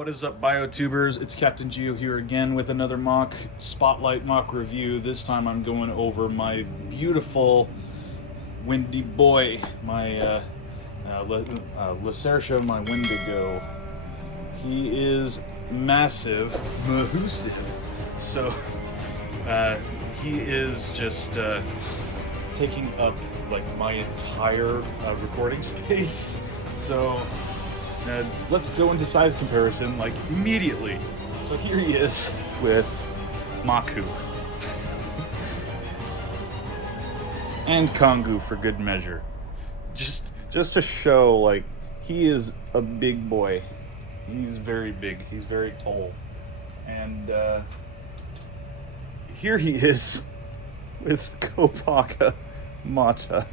What is up, BioTubers? It's Captain Geo here again with another MOC Spotlight MOC review. This time I'm going over my beautiful windy boy, my Lacertia, my Wendigo. He is massive, mahoosive. So he is just taking up like my entire recording space. So let's go into size comparison like immediately. So here he is with Maku and Kongu for good measure. Just to show like he is a big boy. He's very big. He's very tall. And here he is with Makuta Mocs.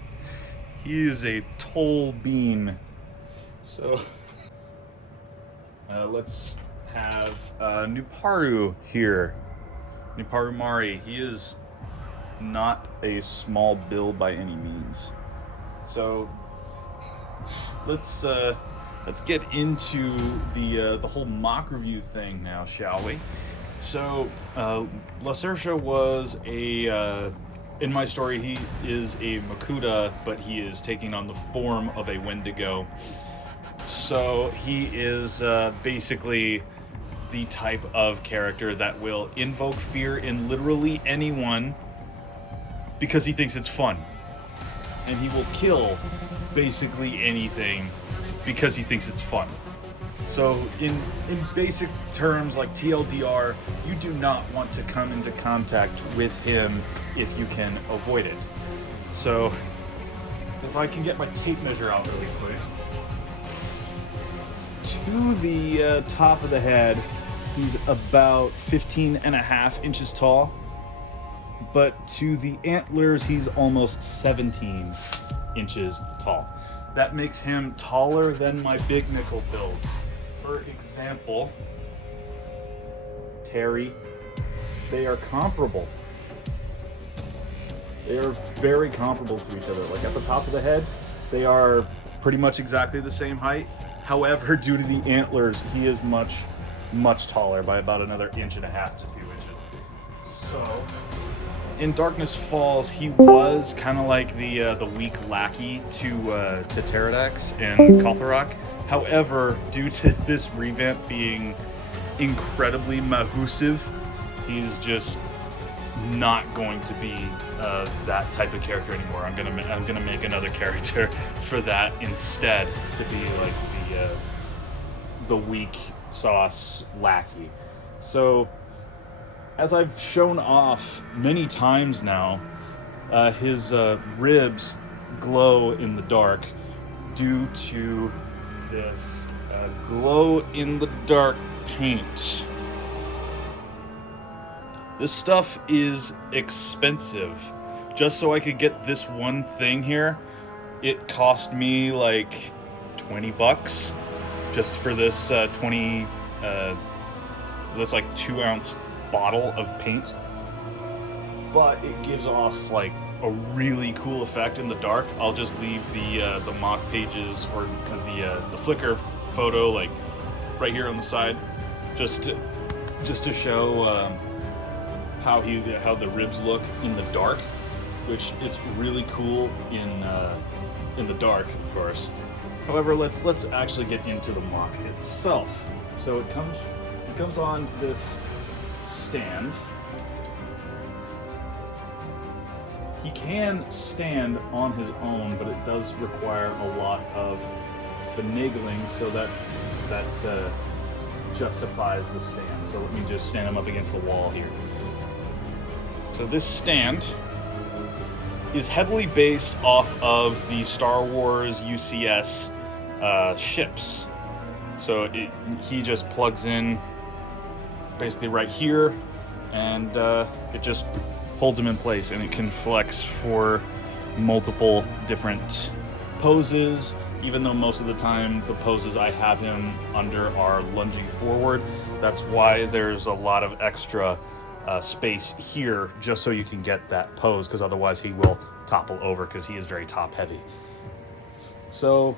He is a tall bean. So let's have Nuparu here. Nuparu Mari. He is not a small build by any means. So let's get into the whole MOC review thing now, shall we? So Lacertia was a in my story he is a Makuta, but he is taking on the form of a Wendigo. So he is basically the type of character that will invoke fear in literally anyone because he thinks it's fun. And he will kill basically anything because he thinks it's fun. So in basic terms like TLDR, you do not want to come into contact with him if you can avoid it. So if I can get my tape measure out really quick. To the top of the head, he's about 15.5 inches tall, but to the antlers, he's almost 17 inches tall. That makes him taller than my Bionicle builds. For example, Terry, they are comparable. They are very comparable to each other. Like at the top of the head, they are pretty much exactly the same height. However, due to the antlers, he is much taller by about another 1.5 to 2 inches. So, in Darkness Falls, he was kind of like the weak lackey to Pterodax and Cotharok. However, due to this revamp being incredibly mahoosive, he's just not going to be that type of character anymore. I'm gonna make another character for that instead, to be like the weak sauce lackey. So as I've shown off many times now, his ribs glow in the dark due to this glow in the dark paint. This stuff is expensive. Just so I could get this one thing here, it cost me like $20 just for this this like 2-ounce bottle of paint. But it gives off like a really cool effect in the dark. I'll just leave the MOC pages or the Flickr photo like right here on the side, just to show how the ribs look in the dark, which it's really cool in the dark, of course. However, let's actually get into the MOC itself. So it comes on this stand. He can stand on his own, but it does require a lot of finagling so that justifies the stand. So let me just stand him up against the wall here. So this stand is heavily based off of the Star Wars UCS ships. So he just plugs in basically right here, and it just holds him in place, and it can flex for multiple different poses, even though most of the time the poses I have him under are lunging forward. That's why there's a lot of extra space here, just so you can get that pose, because otherwise he will topple over, because he is very top heavy. So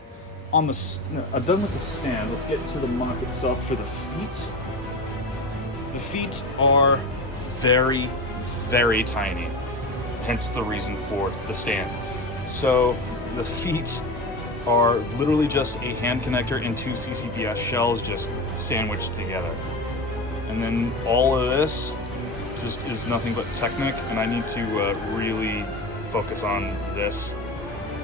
on the done with the stand, let's get to the MOC itself for the feet. The feet are very, very tiny, hence the reason for the stand. So the feet are literally just a hand connector and 2 CCPS shells just sandwiched together. And then all of this just is nothing but Technic, and I need to really focus on this.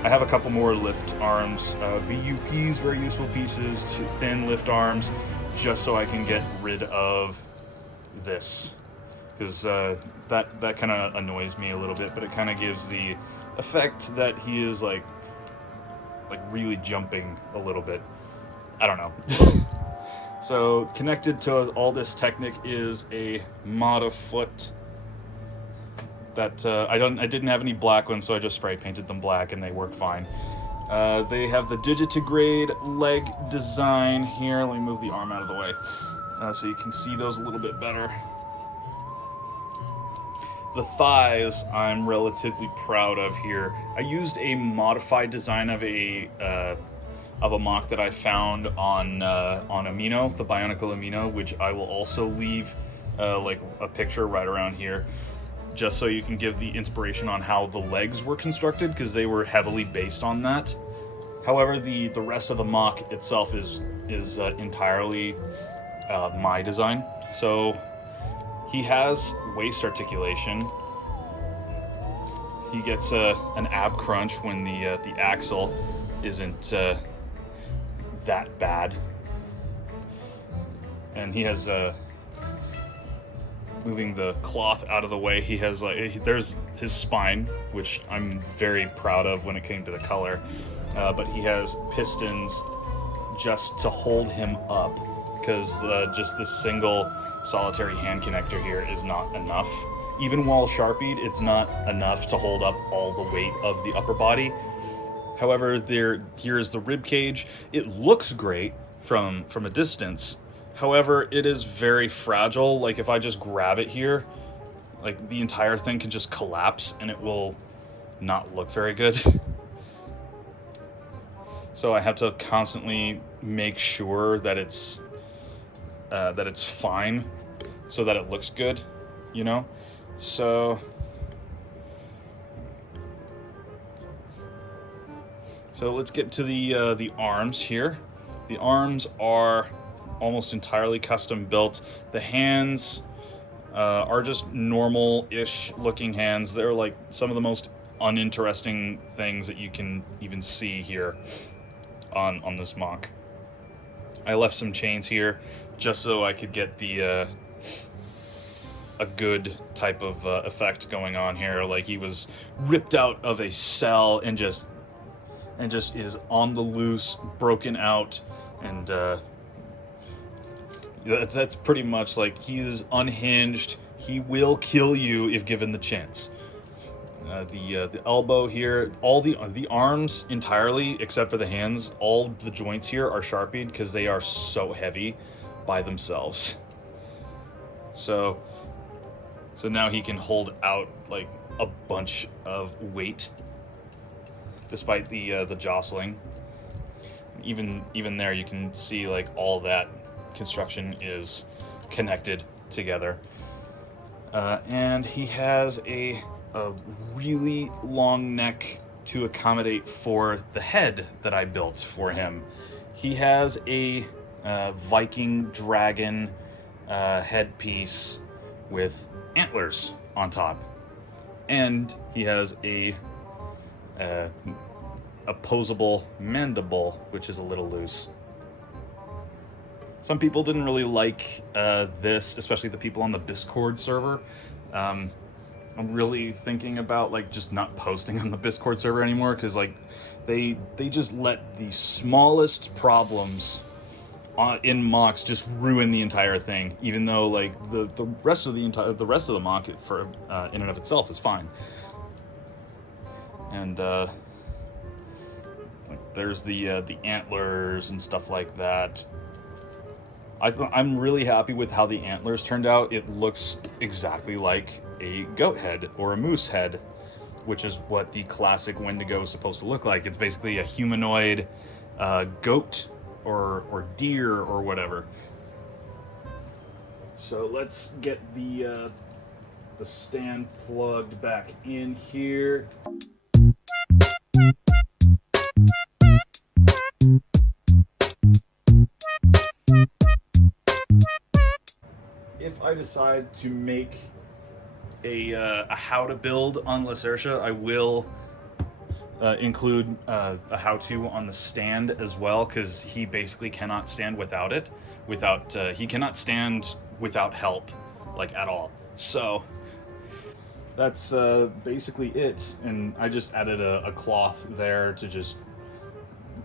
I have a couple more lift arms, VUPs, very useful pieces, to thin lift arms, just so I can get rid of this. Because that kind of annoys me a little bit, but it kind of gives the effect that he is like really jumping a little bit. I don't know. So connected to all this Technic is a mod of foot that I didn't have any black ones, so I just spray painted them black and they work fine. They have the digitigrade leg design here. Let me move the arm out of the way so you can see those a little bit better. The thighs I'm relatively proud of here. I used a modified design of a MOC that I found on Amino, the Bionicle Amino, which I will also leave like a picture right around here, just so you can give the inspiration on how the legs were constructed, because they were heavily based on that. However, the rest of the MOC itself is entirely my design. So he has waist articulation. He gets an ab crunch when the axle isn't that bad, and he has moving the cloth out of the way, he has there's his spine, which I'm very proud of when it came to the color, but he has pistons just to hold him up, because just this single solitary hand connector here is not enough. Even while sharpied, it's not enough to hold up all the weight of the upper body. However, here's the rib cage. It looks great from a distance. However, it is very fragile. Like, if I just grab it here, like, the entire thing can just collapse and it will not look very good. So I have to constantly make sure that it's fine, so that it looks good, you know? So let's get to the arms here. The arms are almost entirely custom built. The hands are just normal-ish looking hands. They're like some of the most uninteresting things that you can even see here on this MOC. I left some chains here just so I could get the a good type of effect going on here. Like, he was ripped out of a cell and just is on the loose, broken out, and that's pretty much like, he is unhinged. He will kill you if given the chance. The elbow here, all the arms entirely, except for the hands, all the joints here are sharpied because they are so heavy by themselves. So now he can hold out like a bunch of weight, despite the jostling. Even there, you can see like all that construction is connected together. And he has a really long neck to accommodate for the head that I built for him. He has a Viking dragon headpiece with antlers on top, and he has a opposable mandible, which is a little loose. Some people didn't really like this, especially the people on the Discord server. I'm really thinking about like just not posting on the Discord server anymore, because like they just let the smallest problems in MOCs just ruin the entire thing, even though like the rest of the MOC for in and of itself is fine. And like there's the antlers and stuff like that. I'm really happy with how the antlers turned out. It looks exactly like a goat head or a moose head, which is what the classic Wendigo is supposed to look like. It's basically a humanoid goat or deer or whatever. So let's get the stand plugged back in here. If I decide to make a how to build on Lacertia, I will include a how-to on the stand as well, because he basically cannot stand without it. He cannot stand without help, like, at all. So that's basically it. And I just added a cloth there to just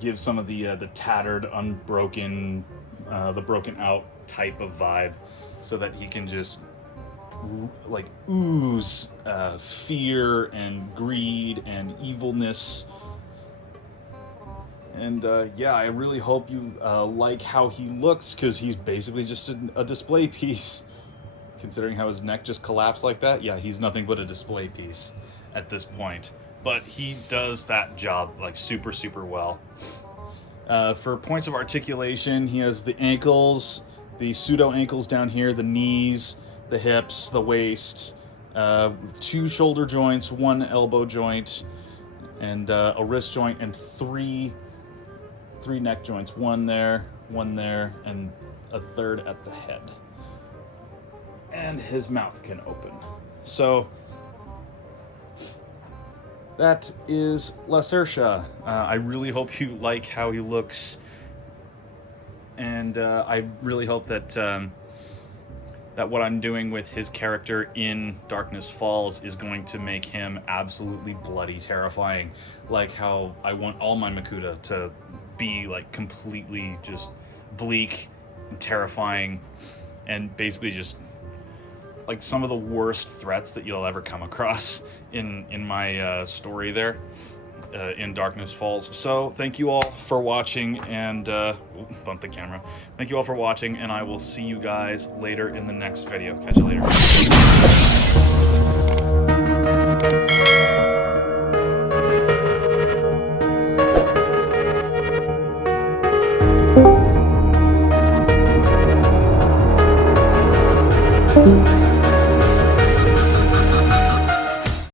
give some of the tattered, unbroken, the broken out type of vibe, so that he can just like ooze fear and greed and evilness. And yeah, I really hope you like how he looks, because he's basically just a display piece. Considering how his neck just collapsed like that, yeah, he's nothing but a display piece at this point. But he does that job like super, super well. For points of articulation, he has the ankles, the pseudo ankles down here, the knees, the hips, the waist, 2 shoulder joints, 1 elbow joint, and a wrist joint, and three neck joints, 1 there, and a 3rd at the head. And his mouth can open. So that is Lacertia. I really hope you like how he looks, and I really hope that that what I'm doing with his character in Darkness Falls is going to make him absolutely bloody terrifying, like how I want all my Makuta to be like completely just bleak and terrifying, and basically just like some of the worst threats that you'll ever come across in my story there in Darkness Falls. So thank you all for watching, and bump the camera. Thank you all for watching, and I will see you guys later in the next video. Catch you later.